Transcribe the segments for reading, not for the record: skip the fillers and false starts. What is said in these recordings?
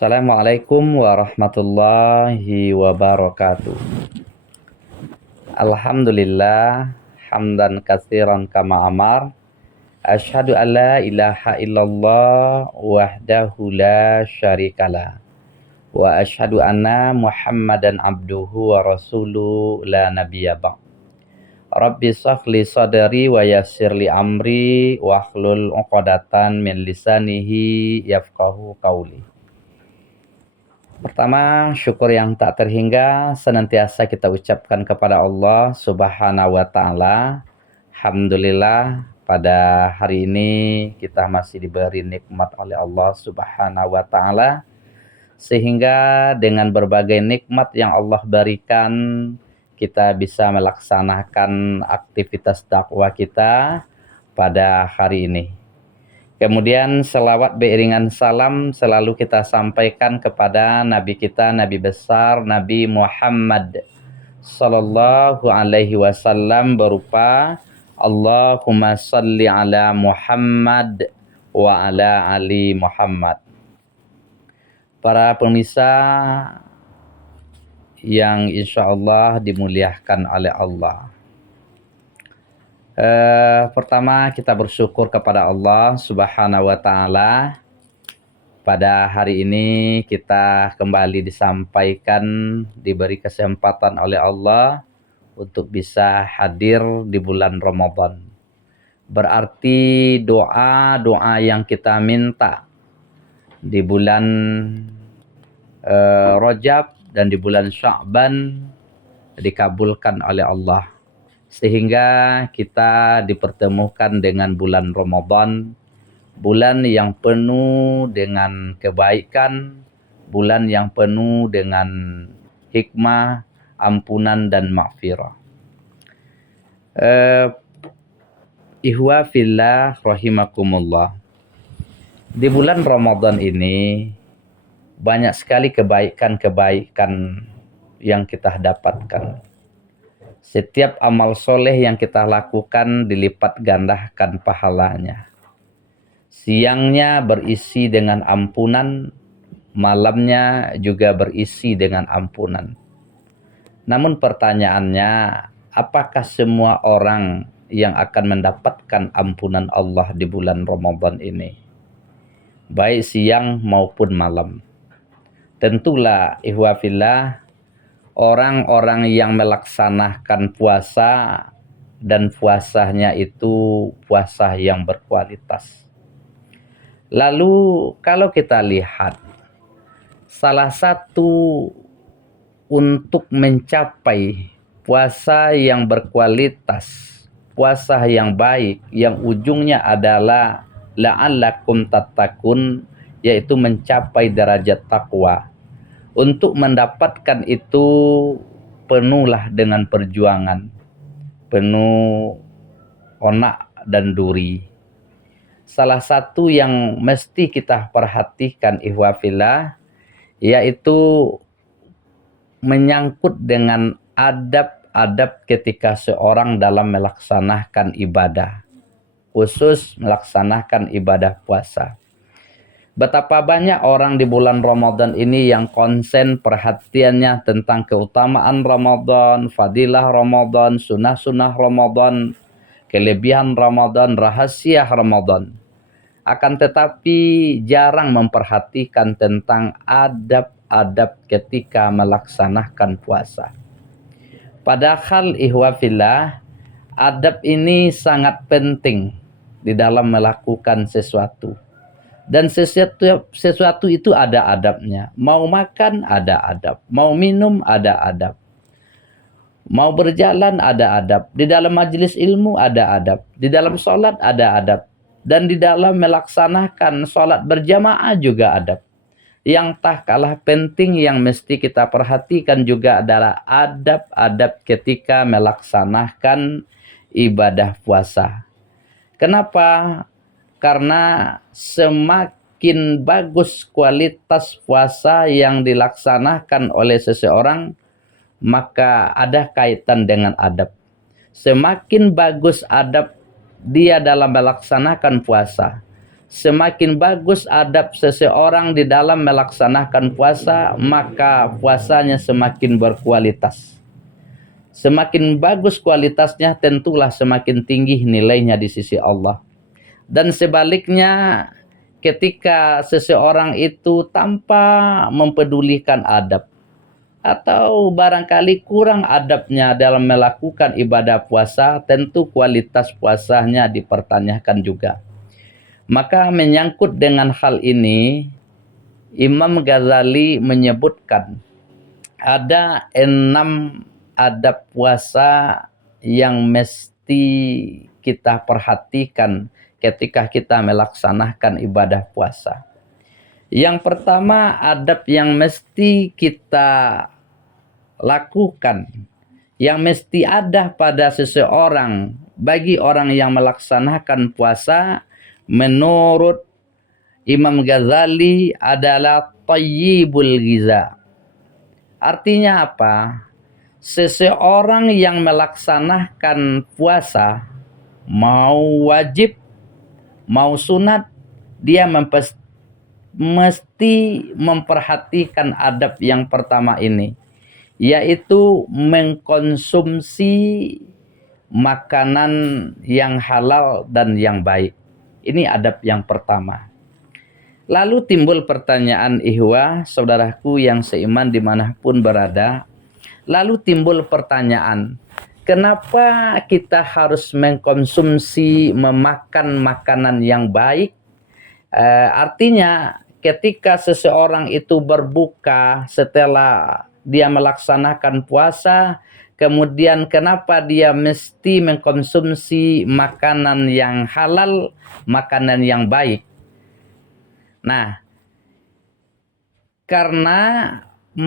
Assalamualaikum warahmatullahi wabarakatuh. Alhamdulillah hamdan katsiran kama amar. Asyhadu an la ilaha illallah wahdahu la syarikalah. Wa asyhadu anna Muhammadan abduhu wa rasuluhu la nabiyya ba'd. Rabbi shrahli sadri wa yassirli amri wahlul 'uqdatam min lisanihi yafqahu qawli. Pertama, syukur yang tak terhingga senantiasa kita ucapkan kepada Allah Subhanahu wa Ta'ala. Alhamdulillah, pada hari ini kita masih diberi nikmat oleh Allah Subhanahu wa Ta'ala, sehingga dengan berbagai nikmat yang Allah berikan, kita bisa melaksanakan aktivitas dakwah kita pada hari ini. Kemudian selawat beriringan salam selalu kita sampaikan kepada Nabi kita, Nabi besar, Nabi Muhammad Sallallahu Alaihi Wasallam berupa Allahumma salli ala Muhammad wa ala ali Muhammad. Para pemirsa yang insya Allah dimuliakan oleh Allah. Pertama kita bersyukur kepada Allah Subhanahu wa Ta'ala. Pada hari ini kita kembali disampaikan, diberi kesempatan oleh Allah untuk bisa hadir di bulan Ramadan. Berarti doa-doa yang kita minta di bulan Rajab dan di bulan Sya'ban dikabulkan oleh Allah. Sehingga kita dipertemukan dengan bulan Ramadan, bulan yang penuh dengan kebaikan, bulan yang penuh dengan hikmah, ampunan dan maghfirah. Ihwa fillah rahimakumullah. Di bulan Ramadan ini banyak sekali kebaikan-kebaikan yang kita dapatkan. Setiap amal soleh yang kita lakukan dilipat gandakan pahalanya. Siangnya berisi dengan ampunan, malamnya juga berisi dengan ampunan. Namun pertanyaannya, apakah semua orang yang akan mendapatkan ampunan Allah di bulan Ramadan ini? Baik siang maupun malam. Tentulah ihwafillah, orang-orang yang melaksanakan puasa dan puasanya itu puasa yang berkualitas. Lalu kalau kita lihat, salah satu untuk mencapai puasa yang berkualitas, puasa yang baik, yang ujungnya adalah la'allakum tattaqun, yaitu mencapai derajat takwa. Untuk mendapatkan itu penuhlah dengan perjuangan, penuh onak dan duri. Salah satu yang mesti kita perhatikan ihwafillah, yaitu menyangkut dengan adab-adab ketika seorang dalam melaksanakan ibadah, khusus melaksanakan ibadah puasa. Betapa banyak orang di bulan Ramadan ini yang konsen perhatiannya tentang keutamaan Ramadan, fadilah Ramadan, sunnah-sunnah Ramadan, kelebihan Ramadan, rahasia Ramadan. Akan tetapi jarang memperhatikan tentang adab-adab ketika melaksanakan puasa. Padahal ihwafillah, adab ini sangat penting di dalam melakukan sesuatu. Dan sesuatu itu ada adabnya. Mau makan ada adab, mau minum ada adab, mau berjalan ada adab, di dalam majelis ilmu ada adab, di dalam sholat ada adab, dan di dalam melaksanakan sholat berjamaah juga adab. Yang tak kalah penting yang mesti kita perhatikan juga adalah adab-adab ketika melaksanakan ibadah puasa. Kenapa? Karena semakin bagus kualitas puasa yang dilaksanakan oleh seseorang, maka ada kaitan dengan adab. Semakin bagus adab dia dalam melaksanakan puasa, semakin bagus adab seseorang di dalam melaksanakan puasa, maka puasanya semakin berkualitas. Semakin bagus kualitasnya, tentulah semakin tinggi nilainya di sisi Allah. Dan sebaliknya, ketika seseorang itu tanpa mempedulikan adab, atau barangkali kurang adabnya dalam melakukan ibadah puasa, tentu kualitas puasanya dipertanyakan juga. Maka menyangkut dengan hal ini, Imam Ghazali menyebutkan ada 6 adab puasa yang mesti kita perhatikan ketika kita melaksanakan ibadah puasa. Yang pertama, adab yang mesti kita lakukan, yang mesti ada pada seseorang bagi orang yang melaksanakan puasa, menurut Imam Ghazali adalah thayyibul ghiza. Artinya apa? Seseorang yang melaksanakan puasa, mau wajib, mau sunat, dia mesti memperhatikan adab yang pertama ini, yaitu mengkonsumsi makanan yang halal dan yang baik. Ini adab yang pertama. Lalu timbul pertanyaan, ihwa, saudaraku yang seiman dimanapun berada. Lalu timbul pertanyaan, kenapa kita harus mengkonsumsi, memakan makanan yang baik? Artinya ketika seseorang itu berbuka setelah dia melaksanakan puasa, kemudian kenapa dia mesti mengkonsumsi makanan yang halal, makanan yang baik? Nah, karena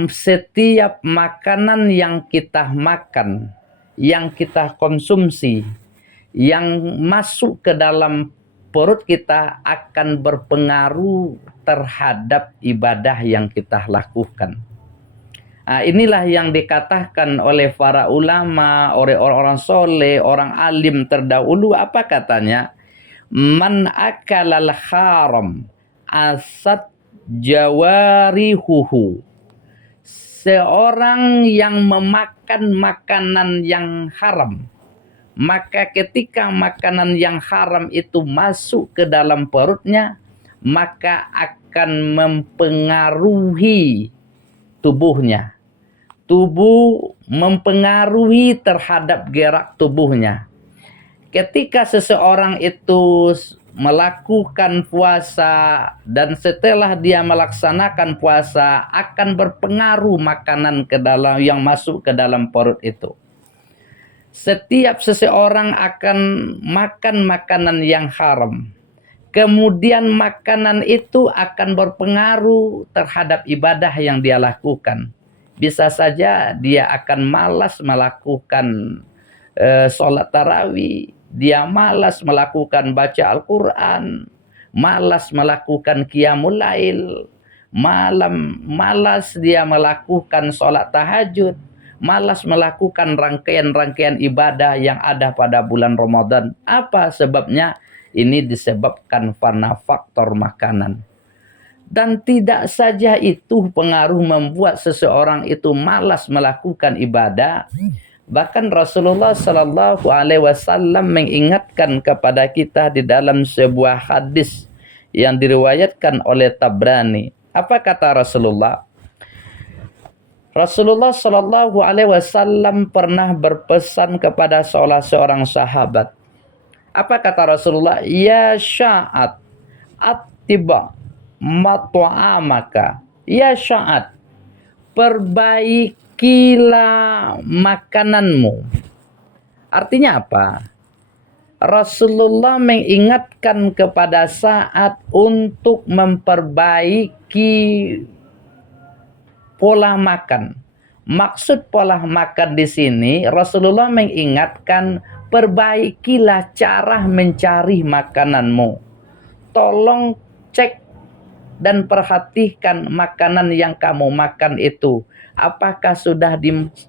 setiap makanan yang kita makan, yang kita konsumsi, yang masuk ke dalam perut kita akan berpengaruh terhadap ibadah yang kita lakukan. Nah, inilah yang dikatakan oleh para ulama, oleh orang-orang soleh, orang alim terdahulu. Apa katanya? Man akalal haram asad jawarihuhu. Seorang yang memakan makanan yang haram, maka ketika makanan yang haram itu masuk ke dalam perutnya, maka akan mempengaruhi tubuhnya. Tubuh mempengaruhi terhadap gerak tubuhnya. Ketika seseorang itu melakukan puasa dan setelah dia melaksanakan puasa, akan berpengaruh makanan ke dalam yang masuk ke dalam perut itu. Setiap seseorang akan makan makanan yang haram, kemudian makanan itu akan berpengaruh terhadap ibadah yang dia lakukan. Bisa saja dia akan malas melakukan sholat tarawih, dia malas melakukan baca Al-Quran, malas melakukan qiyamul lail, malas dia melakukan sholat tahajud, malas melakukan rangkaian-rangkaian ibadah yang ada pada bulan Ramadan. Apa sebabnya? Ini disebabkan karena faktor makanan. Dan tidak saja itu pengaruh membuat seseorang itu malas melakukan ibadah. Bahkan Rasulullah Sallallahu Alaihi Wasallam mengingatkan kepada kita di dalam sebuah hadis yang diriwayatkan oleh Tabrani. Apa kata Rasulullah? Rasulullah Sallallahu Alaihi Wasallam pernah berpesan kepada salah seorang sahabat. Apa kata Rasulullah? Ya sya'at attiba mat'amaka. Ya sya'at, perbaikilah makananmu. Artinya apa? Rasulullah mengingatkan kepada saat untuk memperbaiki pola makan. Maksud pola makan di sini, Rasulullah mengingatkan, perbaikilah cara mencari makananmu. Tolong cek dan perhatikan makanan yang kamu makan itu. Apakah sudah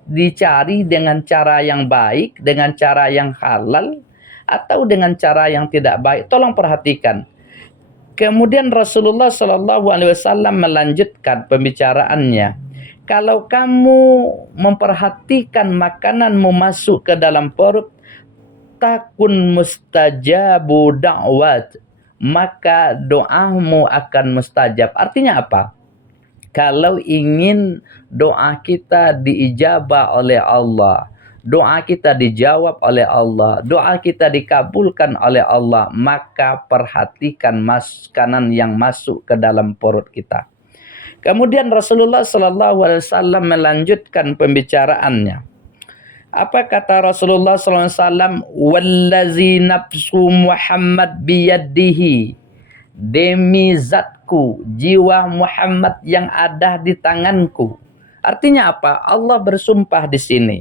dicari dengan cara yang baik, dengan cara yang halal, atau dengan cara yang tidak baik? Tolong perhatikan. Kemudian Rasulullah Shallallahu Alaihi Wasallam melanjutkan pembicaraannya. Kalau kamu memperhatikan makananmu masuk ke dalam perut, takun mustajabu da'wat, maka doamu akan mustajab. Artinya apa? Kalau ingin doa kita diijabah oleh Allah, doa kita dijawab oleh Allah, doa kita dikabulkan oleh Allah, maka perhatikan makanan yang masuk ke dalam perut kita. Kemudian Rasulullah Sallallahu Alaihi Wasallam melanjutkan pembicaraannya. Apa kata Rasulullah Sallallahu Alaihi Wasallam? Wallazi nafsu Muhammad biyadihi, demi zatku, jiwa Muhammad yang ada di tanganku. Artinya apa? Allah bersumpah di sini.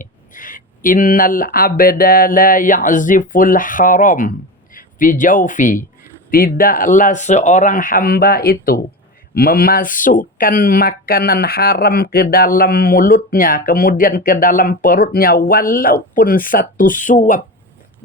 Innal abda la ya'ziful haram fi jawfi. Tidaklah seorang hamba itu memasukkan makanan haram ke dalam mulutnya, kemudian ke dalam perutnya, walaupun satu suap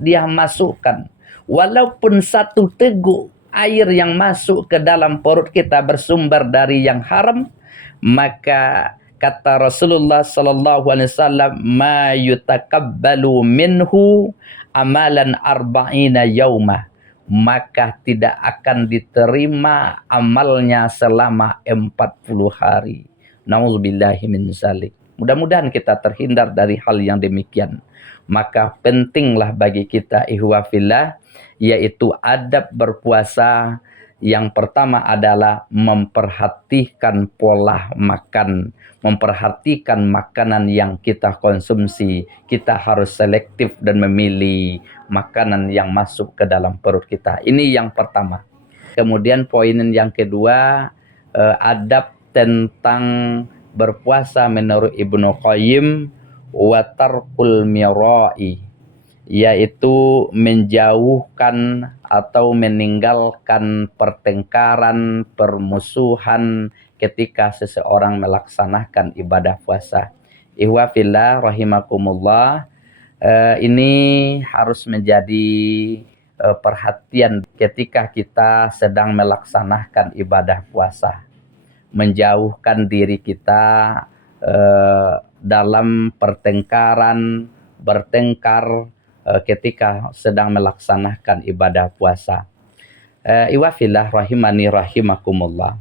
dia masukkan, walaupun satu teguk air yang masuk ke dalam perut kita bersumber dari yang haram, maka kata Rasulullah Sallallahu Alaihi Wasallam, ma yutakabbalu minhu amalan arba'ina yaumah, maka tidak akan diterima amalnya selama 40 hari. Nauzubillahi min zalik. Mudah-mudahan kita terhindar dari hal yang demikian. Maka pentinglah bagi kita ihwafillah, yaitu adab berpuasa. Yang pertama adalah memperhatikan pola makan, memperhatikan makanan yang kita konsumsi. Kita harus selektif dan memilih makanan yang masuk ke dalam perut kita. Ini yang pertama. Kemudian poin yang kedua, adab tentang berpuasa menurut Ibnu Qayyim, wa tarkul mirai, yaitu menjauhkan atau meninggalkan pertengkaran, permusuhan ketika seseorang melaksanakan ibadah puasa. Ihwa fillah rahimakumullah, ini harus menjadi perhatian ketika kita sedang melaksanakan ibadah puasa. Menjauhkan diri kita dalam pertengkaran, bertengkar ketika sedang melaksanakan ibadah puasa. Iwafillah rahimani rahimakumullah.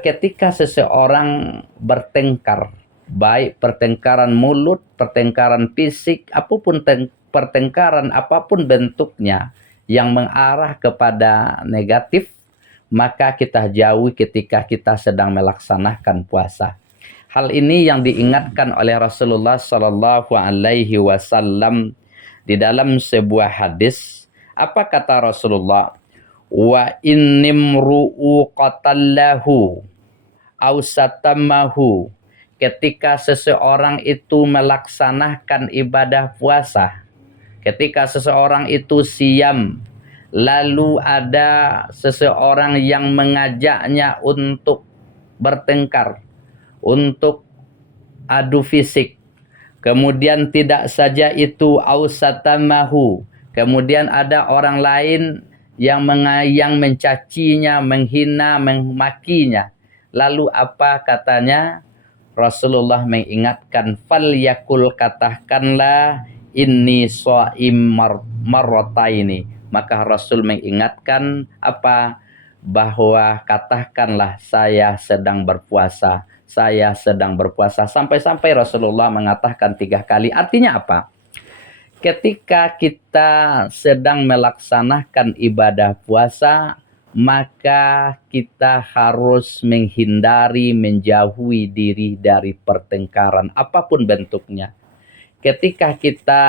Ketika seseorang bertengkar, baik pertengkaran mulut, pertengkaran fisik, apapun pertengkaran apapun bentuknya yang mengarah kepada negatif, maka kita jauhi ketika kita sedang melaksanakan puasa. Hal ini yang diingatkan oleh Rasulullah Sallallahu Alaihi Wasallam di dalam sebuah hadis. Apa kata Rasulullah? Wa innimru'u qatallahu aw satamahu. Ketika seseorang itu melaksanakan ibadah puasa, ketika seseorang itu siam, lalu ada seseorang yang mengajaknya untuk bertengkar, untuk adu fisik. Kemudian tidak saja itu, ausatamahu, kemudian ada orang lain yang mencacinya, menghina, memakinya. Lalu apa katanya? Rasulullah mengingatkan, fal yakul, katakanlah, inni shaim marrataini. Maka Rasul mengingatkan apa? Bahwa katakanlah saya sedang berpuasa, saya sedang berpuasa. Sampai-sampai Rasulullah mengatakan 3 kali. Artinya apa? Ketika kita sedang melaksanakan ibadah puasa, maka kita harus menghindari, menjauhi diri dari pertengkaran apapun bentuknya. Ketika kita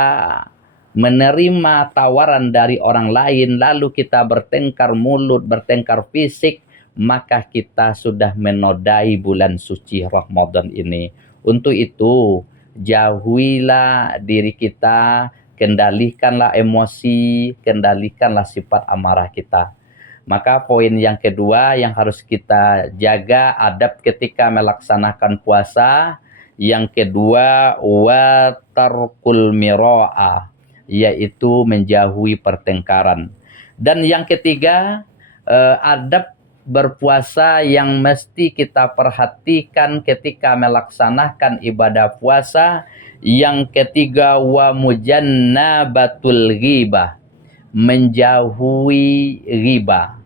menerima tawaran dari orang lain, lalu kita bertengkar mulut, bertengkar fisik, maka kita sudah menodai bulan suci Ramadan ini. Untuk itu, jauhilah diri kita, kendalikanlah emosi, kendalikanlah sifat amarah kita. Maka poin yang kedua yang harus kita jaga adab ketika melaksanakan puasa. Yang kedua, wa tarkul miraa, yaitu menjauhi pertengkaran. Dan yang ketiga adab berpuasa yang mesti kita perhatikan ketika melaksanakan ibadah puasa. Yang ketiga, wa mujannabatul ghibah, menjauhi riba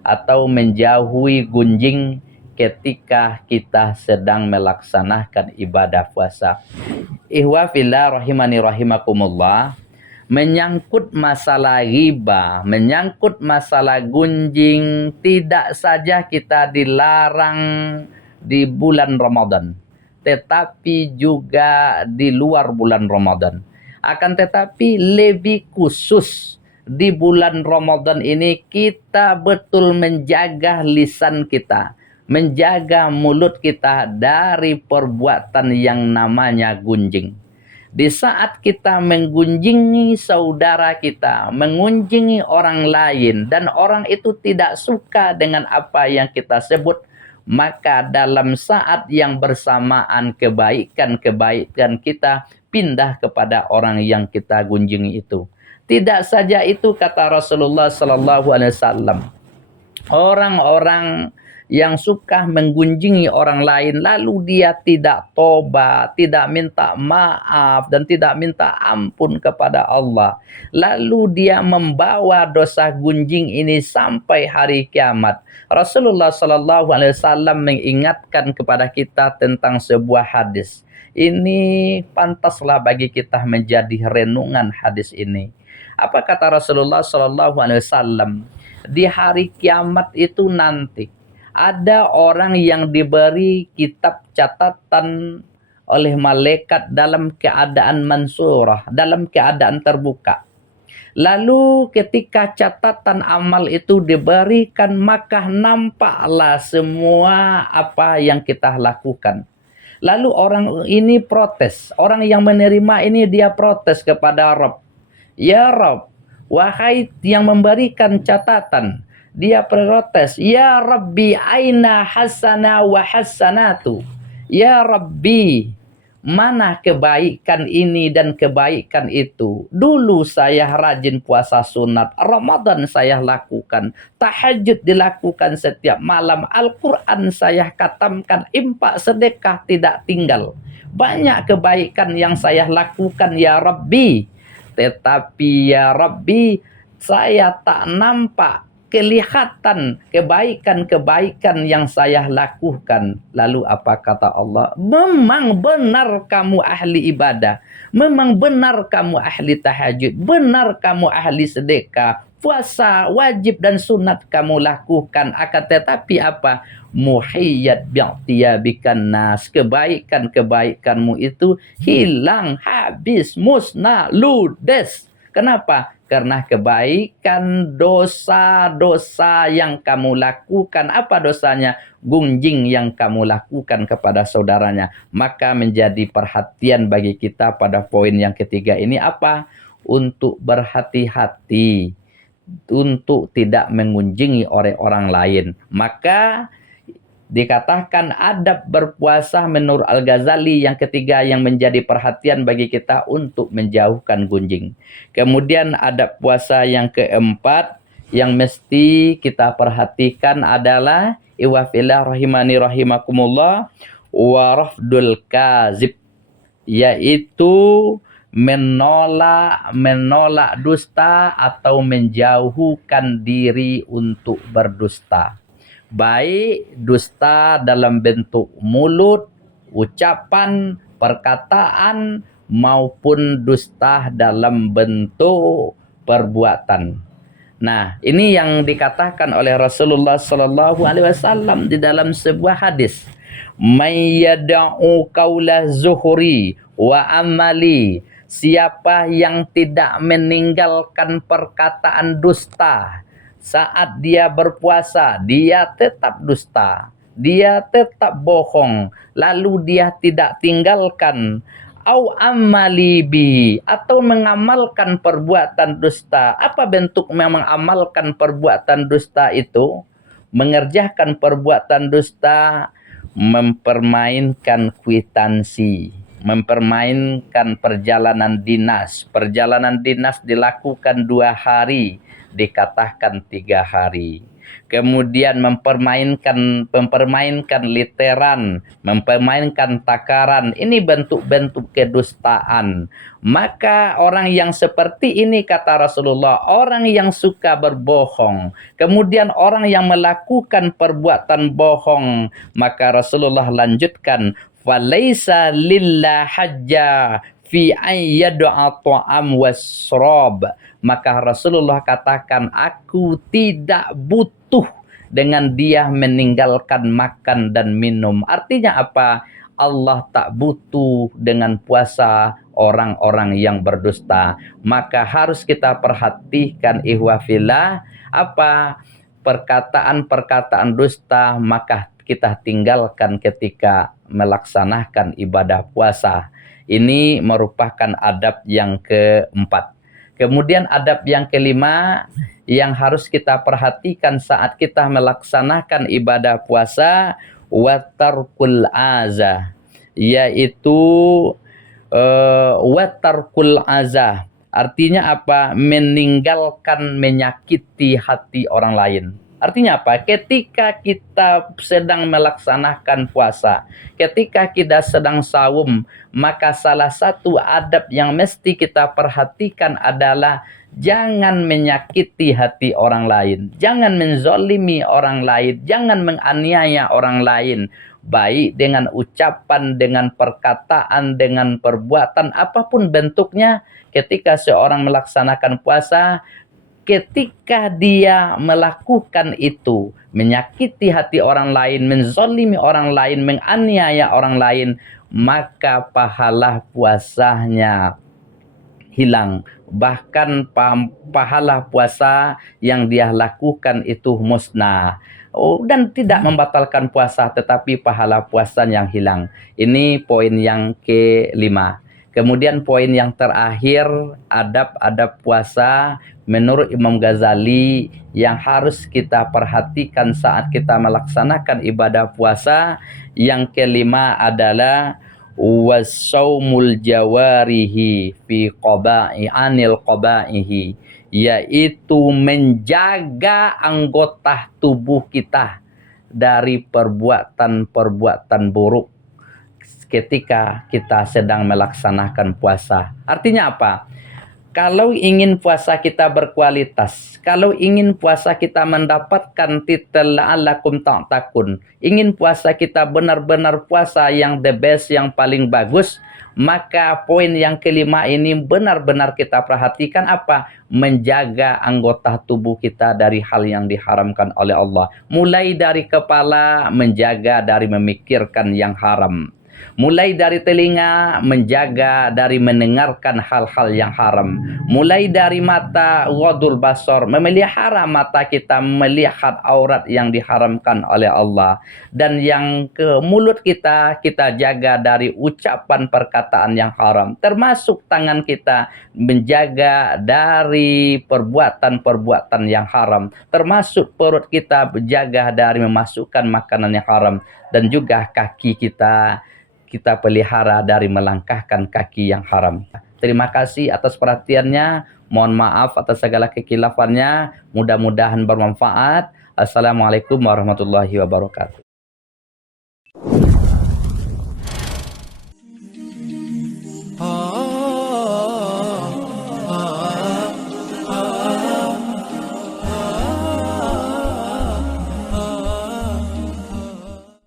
atau menjauhi gunjing ketika kita sedang melaksanakan ibadah puasa. Ihwa fillah rahimani rahimakumullah, menyangkut masalah riba, menyangkut masalah gunjing, tidak saja kita dilarang di bulan Ramadan, tetapi juga di luar bulan Ramadan. Akan tetapi lebih khusus di bulan Ramadan ini kita betul menjaga lisan kita, menjaga mulut kita dari perbuatan yang namanya gunjing. Di saat kita menggunjingi saudara kita, mengunjungi orang lain, dan orang itu tidak suka dengan apa yang kita sebut, maka dalam saat yang bersamaan kebaikan-kebaikan kita pindah kepada orang yang kita gunjingi itu. Tidak saja itu, kata Rasulullah Sallallahu Alaihi Wasallam, orang-orang yang suka menggunjingi orang lain lalu dia tidak tobat, tidak minta maaf dan tidak minta ampun kepada Allah, lalu dia membawa dosa gunjing ini sampai hari kiamat. Rasulullah Sallallahu Alaihi Wasallam mengingatkan kepada kita tentang sebuah hadis. Ini pantaslah bagi kita menjadi renungan hadis ini. Apa kata Rasulullah Sallallahu Alaihi Wasallam? Di hari kiamat itu nanti ada orang yang diberi kitab catatan oleh malaikat dalam keadaan mansurah, dalam keadaan terbuka. Lalu ketika catatan amal itu diberikan, maka nampaklah semua apa yang kita lakukan. Lalu orang ini protes, orang yang menerima ini dia protes kepada Rabb. Ya Rabb, wahai yang memberikan catatan, dia protes, ya Rabbi aina hasana wa hasanatu. Ya Rabbi, mana kebaikan ini dan kebaikan itu? Dulu saya rajin puasa sunat, Ramadan saya lakukan, tahajud dilakukan setiap malam, Al-Quran saya khatamkan, infak sedekah tidak tinggal. Banyak kebaikan yang saya lakukan ya Rabbi. Tetapi ya Rabbi, saya tak nampak kelihatan kebaikan-kebaikan yang saya lakukan. Lalu apa kata Allah? Memang benar kamu ahli ibadah, memang benar kamu ahli tahajud, benar kamu ahli sedekah, puasa wajib dan sunat kamu lakukan, akan tetapi apa? Muhiyyat bi'tiyabikan nas, kebaikan-kebaikanmu itu hilang, habis, musnah, ludes. Kenapa? Karena kebaikan dosa-dosa yang kamu lakukan. Apa dosanya? Gunjing yang kamu lakukan kepada saudaranya. Maka menjadi perhatian bagi kita pada poin yang ketiga ini apa? Untuk berhati-hati, untuk tidak mengunjungi orang lain. Maka dikatakan adab berpuasa menurut Al-Ghazali yang ketiga yang menjadi perhatian bagi kita untuk menjauhkan gunjing. Kemudian adab puasa yang keempat yang mesti kita perhatikan adalah iwafillah rahimani rahimakumullah wa rafdul kazib, yaitu menolak dusta atau menjauhkan diri untuk berdusta. Baik dusta dalam bentuk mulut, ucapan, perkataan, maupun dusta dalam bentuk perbuatan. Nah, ini yang dikatakan oleh Rasulullah Sallallahu Alaihi Wasallam di dalam sebuah hadis. May yada'u qaula zuhri wa amali, siapa yang tidak meninggalkan perkataan dusta saat dia berpuasa, dia tetap dusta, dia tetap bohong, lalu dia tidak tinggalkan, au amali bi, atau mengamalkan perbuatan dusta. Apa bentuk mengamalkan perbuatan dusta itu? Mengerjakan perbuatan dusta, mempermainkan kwitansi, mempermainkan perjalanan dinas. Perjalanan dinas dilakukan 2 hari, dikatakan 3 hari. kemudian mempermainkan literan, mempermainkan takaran. Ini bentuk-bentuk kedustaan. Maka orang yang seperti ini, kata Rasulullah, orang yang suka berbohong, kemudian orang yang melakukan perbuatan bohong, maka Rasulullah lanjutkan, falaisa lillah hajja fi ayyad'a ta'am wasrab. Maka Rasulullah katakan, aku tidak butuh dengan dia meninggalkan makan dan minum. Artinya apa? Allah tak butuh dengan puasa orang-orang yang berdusta. Maka harus kita perhatikan ihwafillah, apa perkataan-perkataan dusta maka kita tinggalkan ketika melaksanakan ibadah puasa. Ini merupakan adab yang keempat. Kemudian adab yang kelima yang harus kita perhatikan saat kita melaksanakan ibadah puasa, watarkul azah, yaitu watarkul azah. Artinya apa? Meninggalkan menyakiti hati orang lain. Artinya apa? Ketika kita sedang melaksanakan puasa, ketika kita sedang saum, maka salah satu adab yang mesti kita perhatikan adalah jangan menyakiti hati orang lain, jangan menzolimi orang lain, jangan menganiaya orang lain, baik dengan ucapan, dengan perkataan, dengan perbuatan, apapun bentuknya. Ketika seorang melaksanakan puasa, ketika dia melakukan itu, menyakiti hati orang lain, menzolimi orang lain, menganiaya orang lain, maka pahala puasanya hilang. Bahkan pahala puasa yang dia lakukan itu musnah. Dan tidak membatalkan puasa, tetapi pahala puasanya yang hilang. Ini poin yang kelima. Kemudian poin yang terakhir, adab-adab puasa menurut Imam Ghazali yang harus kita perhatikan saat kita melaksanakan ibadah puasa. Yang kelima adalah wasaumul jawarihi fi anil qaba'ihi, yaitu menjaga anggota tubuh kita dari perbuatan-perbuatan buruk ketika kita sedang melaksanakan puasa. Artinya apa? Kalau ingin puasa kita berkualitas, kalau ingin puasa kita mendapatkan titel la'allakum ta'takun, ingin puasa kita benar-benar puasa yang the best, yang paling bagus, maka poin yang kelima ini benar-benar kita perhatikan apa? Menjaga anggota tubuh kita dari hal yang diharamkan oleh Allah. Mulai dari kepala, menjaga dari memikirkan yang haram. Mulai dari telinga, menjaga dari mendengarkan hal-hal yang haram. Mulai dari mata, ghadul basar, memelihara mata kita melihat aurat yang diharamkan oleh Allah. Dan yang ke mulut kita jaga dari ucapan perkataan yang haram. Termasuk tangan kita menjaga dari perbuatan-perbuatan yang haram. Termasuk perut kita menjaga dari memasukkan makanan yang haram. Dan juga kaki kita pelihara dari melangkahkan kaki yang haram. Terima kasih atas perhatiannya. Mohon maaf atas segala kekilafannya. Mudah-mudahan bermanfaat. Assalamualaikum warahmatullahi wabarakatuh.